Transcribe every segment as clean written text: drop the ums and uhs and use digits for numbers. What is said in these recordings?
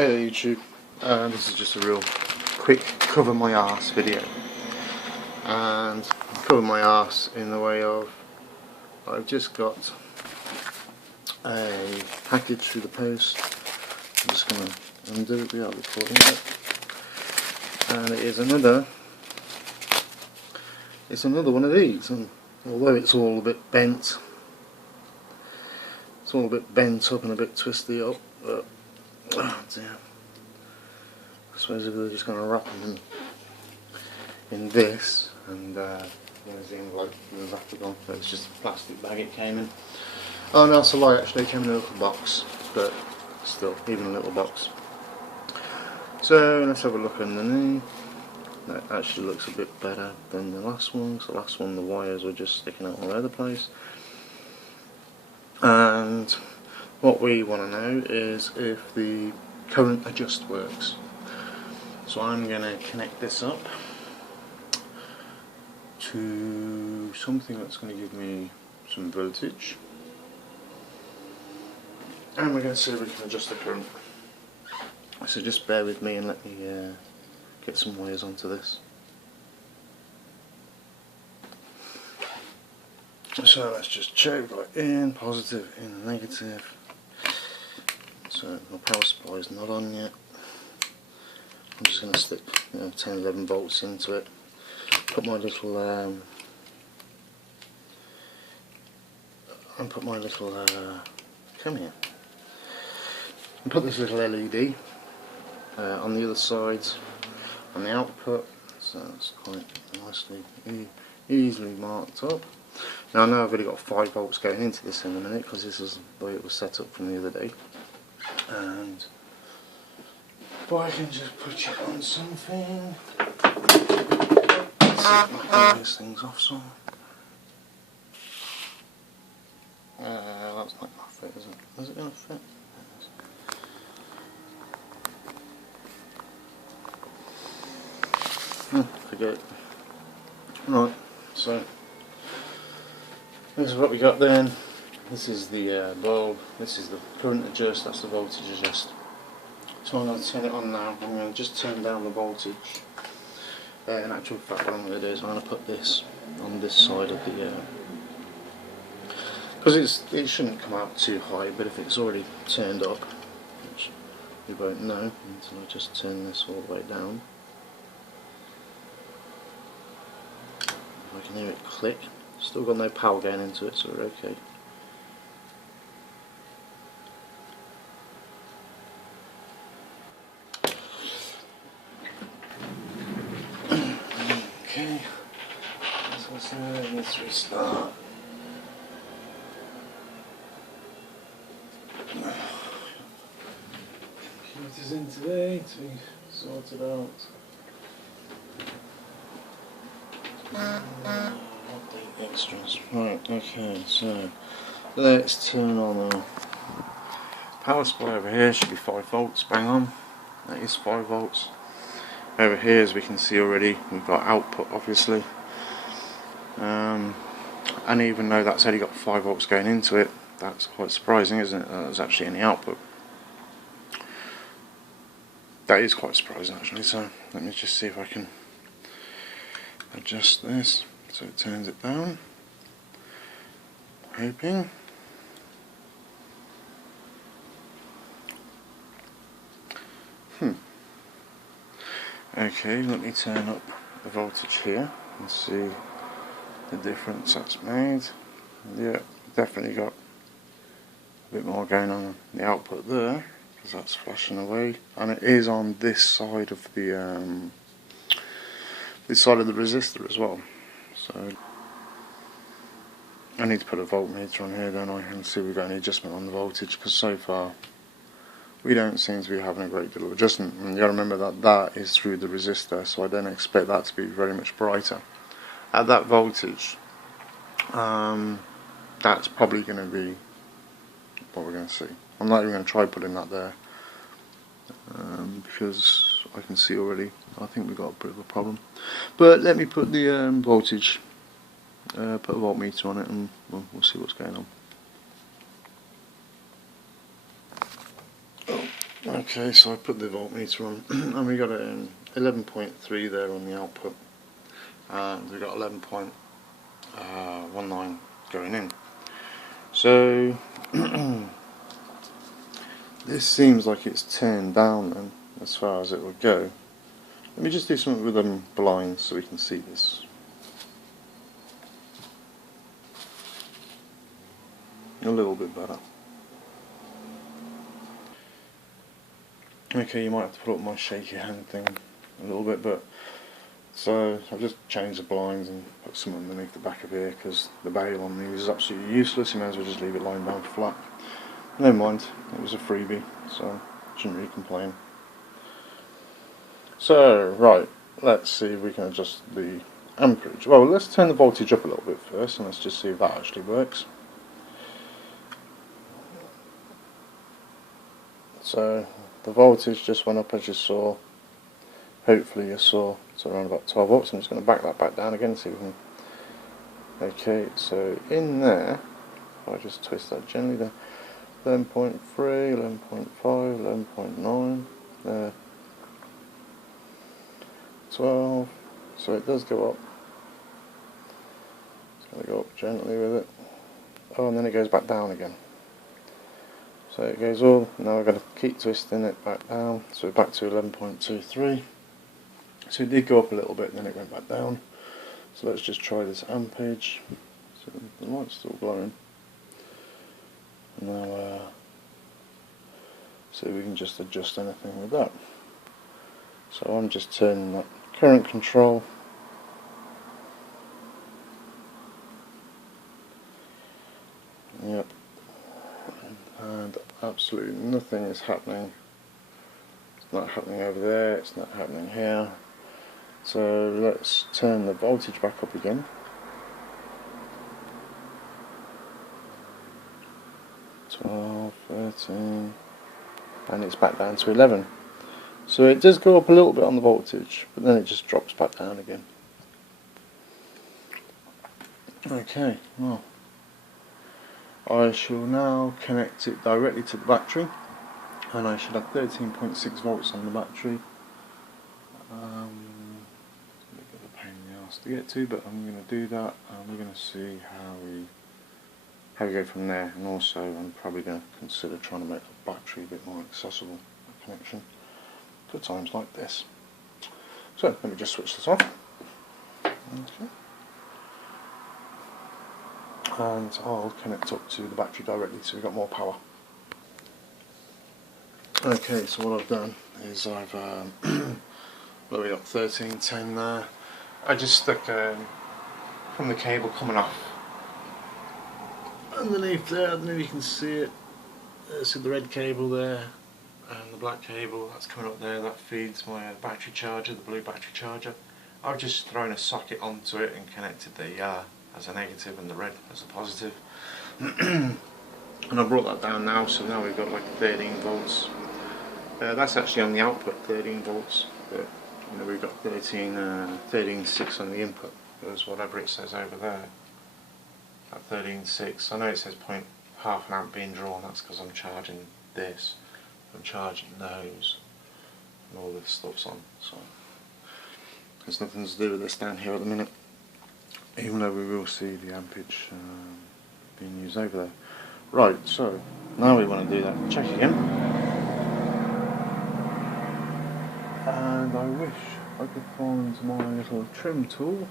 Hey YouTube, this is just a real quick cover my arse video, and cover my arse in the way of I've just got a package through the post. I'm just going to undo it without recording it, and it is another one of these, and although it's all a bit bent, it's all a bit bent up and a bit twisty up, but oh dear. I suppose if they're just going to wrap them in this, and there's the envelope and the wrapper gone, but it's just a plastic bag it came in. Oh no, it's a lie, actually it came in a little box, but still, even a little box. So let's have a look underneath. That actually looks a bit better than the last one, because the last one the wires were just sticking out all over the place. And what we want to know is if the current adjust works. So I'm going to connect this up to something that's going to give me some voltage, and we're going to see if we can adjust the current. So just bear with me and let me get some wires onto this. So let's just check, like in positive, in negative. So my power supply is not on yet. I'm just going to stick 10-11 volts into it. Put my little come here. And put this little LED on the other side on the output. So that's quite nicely, easily marked up. Now I know I've already got 5 volts going into this in a minute, because this is the way it was set up from the other day. And but I can just put it on something. Let's see if I can get things off some. That's not going to fit, is it? Is it going to fit? Forget it. Right, so this is what we got then. This is the bulb, this is the current adjust, that's the voltage adjust. So I'm going to turn it on now. I'm going to just turn down the voltage. In actual fact, what I'm going to do is I'm going to put this on this side of the, because it shouldn't come out too high, but if it's already turned up, which we won't know until I just turn this all the way down. I can hear it click. Still got no power going into it, so we're okay. Okay, so let's restart. Computer's in today to sort it out. Extras. Right, okay, so let's turn on our power supply over here. Should be 5 volts, bang on. That is 5 volts. Over here, as we can see already, we've got output obviously. And even though that's only got 5 volts going into it, that's quite surprising, isn't it? That's actually in the output. That is quite surprising actually, so let me just see if I can adjust this so it turns it down. Hoping. Okay, let me turn up the voltage here and see the difference that's made. Yeah, definitely got a bit more going on the output there, because that's flashing away, and it is on this side of the resistor as well. So I need to put a voltmeter on here, don't I, and see if we've got any adjustment on the voltage, because so far we don't seem to be having a great deal of adjustment. And you got to remember that that is through the resistor, so I don't expect that to be very much brighter. At that voltage, that's probably going to be what we're going to see. I'm not even going to try putting that there, because I can see already, I think we've got a bit of a problem. But let me put the voltage, put a voltmeter on it, and we'll see what's going on. Okay, Okay, so I put the voltmeter on and we got 11.3 there on the output, and we got 11.19 going in. So this seems like it's turned down then, as far as it would go. Let me just do something with them blinds so we can see this. A little bit better. Okay, you might have to put up my shaky hand thing a little bit, but so I've just changed the blinds and put some underneath the back of here because the bail on these is absolutely useless. You may as well just leave it lying down flat. Never mind, it was a freebie, so shouldn't really complain. So right, let's see if we can adjust the amperage. Well, let's turn the voltage up a little bit first, and let's just see if that actually works. So the voltage just went up, as you saw. Hopefully you saw, it's around about 12 volts. I'm just going to back that back down again, see if we can. Okay, so in there, if I just twist that gently there, 11.3, 11.5, 11.9, there, 12. So it does go up. It's going to go up gently with it. Oh, and then it goes back down again. So it goes all, now we're going to keep twisting it back down, so we're back to 11.23. So it did go up a little bit and then it went back down. So let's just try this ampage. So the light's still glowing. Now see if we can just adjust anything with that. So I'm just turning that current control. Yep. And absolutely nothing is happening. It's not happening over there, it's not happening here. So let's turn the voltage back up again. "12, 13, and it's back down to 11. So it does go up a little bit on the voltage, but then it just drops back down again. Okay, well, I shall now connect it directly to the battery, and I should have 13.6 volts on the battery. It's a bit of a pain in the arse to get to, but I'm going to do that, and we're going to see how we go from there. And also I'm probably going to consider trying to make the battery a bit more accessible connection for times like this. So let me just switch this on. Okay. And I'll connect up to the battery directly so we've got more power. Okay, so what I've done is I've well, we got 1310 there. I just stuck from the cable coming off underneath there. I don't know if you can see it. See the red cable there and the black cable that's coming up there. That feeds my battery charger, the blue battery charger. I've just thrown a socket onto it and connected the yellow as a negative and the red as a positive. And I brought that down now, so now we've got like 13 volts. That's actually on the output, 13 volts, but you know, we've got 13.6 on the input. There's whatever it says over there. At 13.6. I know it says half an amp being drawn. That's because I'm charging this. I'm charging those, and all this stuff's on. So there's nothing to do with this down here at the minute, even though we will see the ampage being used over there. Right, so now we want to do that check again, and I wish I could find my little trim tool,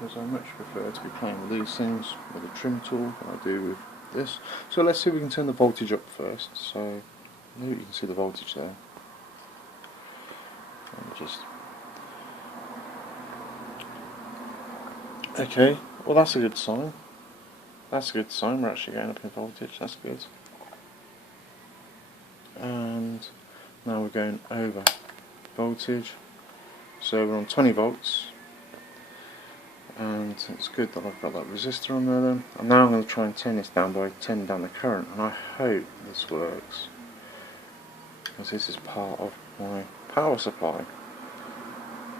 because I much prefer to be playing with these things with a trim tool than I do with this. So let's see if we can turn the voltage up first. So maybe you can see the voltage there. Okay, well that's a good sign. That's a good sign, we're actually going up in voltage, that's good. And now we're going over voltage. So we're on 20 volts. And it's good that I've got that resistor on there then. And now I'm going to try and turn this down by turning down the current, and I hope this works, because this is part of my power supply.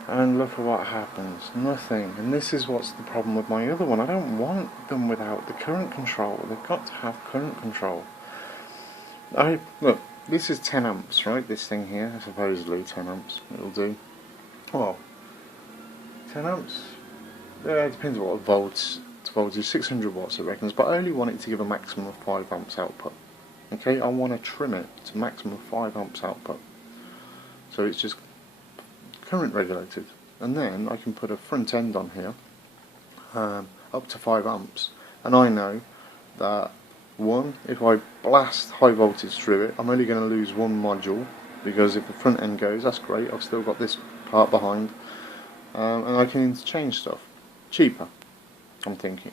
And look at what happens, nothing. And this is what's the problem with my other one. I don't want them without the current control. They've got to have current control. Look, this is 10 amps, right? This thing here, supposedly 10 amps. It'll do. Well, 10 amps. Yeah, it depends what volts. It's voltage 600 watts, it reckons, but I only want it to give a maximum of 5 amps output. Okay, I want to trim it to maximum of 5 amps output. So it's just current regulated, and then I can put a front end on here, up to 5 amps, and I know that if I blast high voltage through it, I'm only going to lose one module, because if the front end goes, that's great, I've still got this part behind, and I can interchange stuff cheaper, I'm thinking.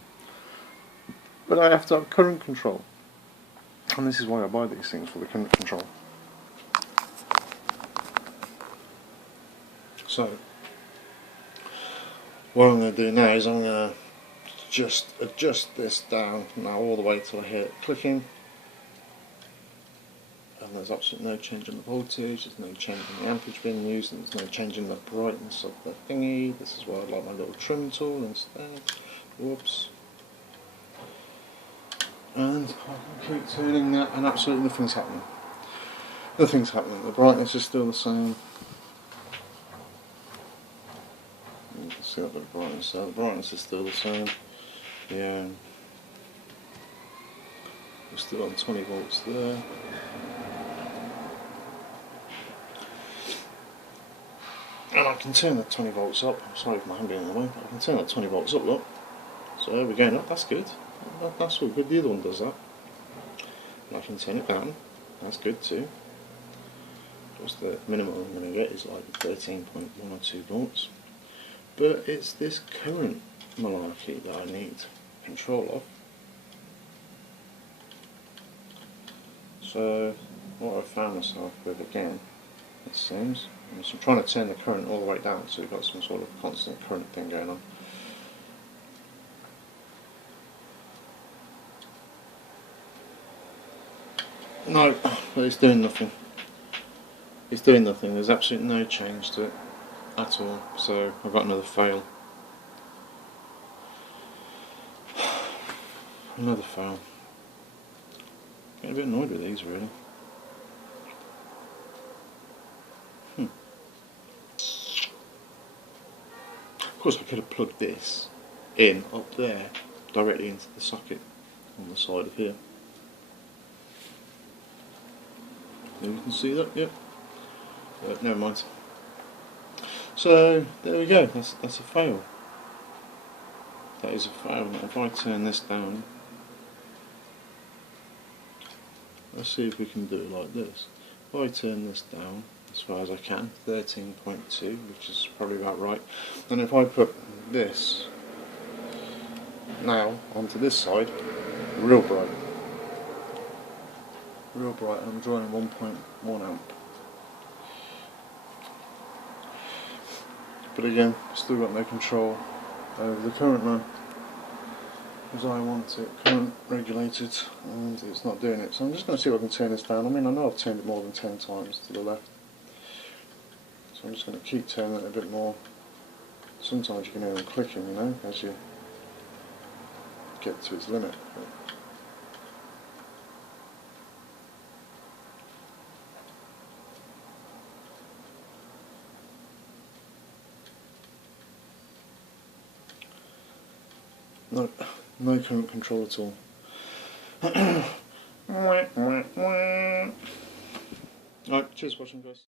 But I have to have current control, and this is why I buy these things, for the current control. So what I'm going to do now is I'm going to just adjust this down now all the way till I hear it clicking, and there's absolutely no change in the voltage, there's no change in the amperage being used, and there's no change in the brightness of the thingy. This is where I like my little trim tool instead. Whoops. And I can keep turning that and absolutely nothing's happening. Nothing's happening, the brightness is still the same. You can see that bit of brightness there, the brightness is still the same. Yeah, we're still on 20 volts there. And I can turn that 20 volts up. I'm sorry if my hand being in the way, but I can turn that 20 volts up, look. So there we're going up, that's good. That's all good, the other one does that. And I can turn it down, that's good too. Just the minimum I'm going to get is like 13.102 volts. But it's this current malarkey that I need control of. So what I've found myself with again, it seems, is I'm trying to turn the current all the way down, so we've got some sort of constant current thing going on. No, but it's doing nothing. It's doing nothing, there's absolutely no change to it at all, so I've got another fail. Another fail. Getting a bit annoyed with these really. Of course I could have plugged this in up there, directly into the socket on the side of here. You can see that, yep. But never mind. So there we go, that's a fail. That is a fail. Now if I turn this down, let's see if we can do it like this. If I turn this down as far as I can, 13.2, which is probably about right, and if I put this now onto this side, real bright, and I'm drawing 1.1 amp. But again, still got no control over the current now, because I want it current regulated and it's not doing it. So I'm just going to see if I can turn this down. I mean, I know I've turned it more than 10 times to the left, so I'm just going to keep turning it a bit more. Sometimes you can hear them clicking, you know, as you get to its limit. No current control at all. Alright, cheers for watching guys.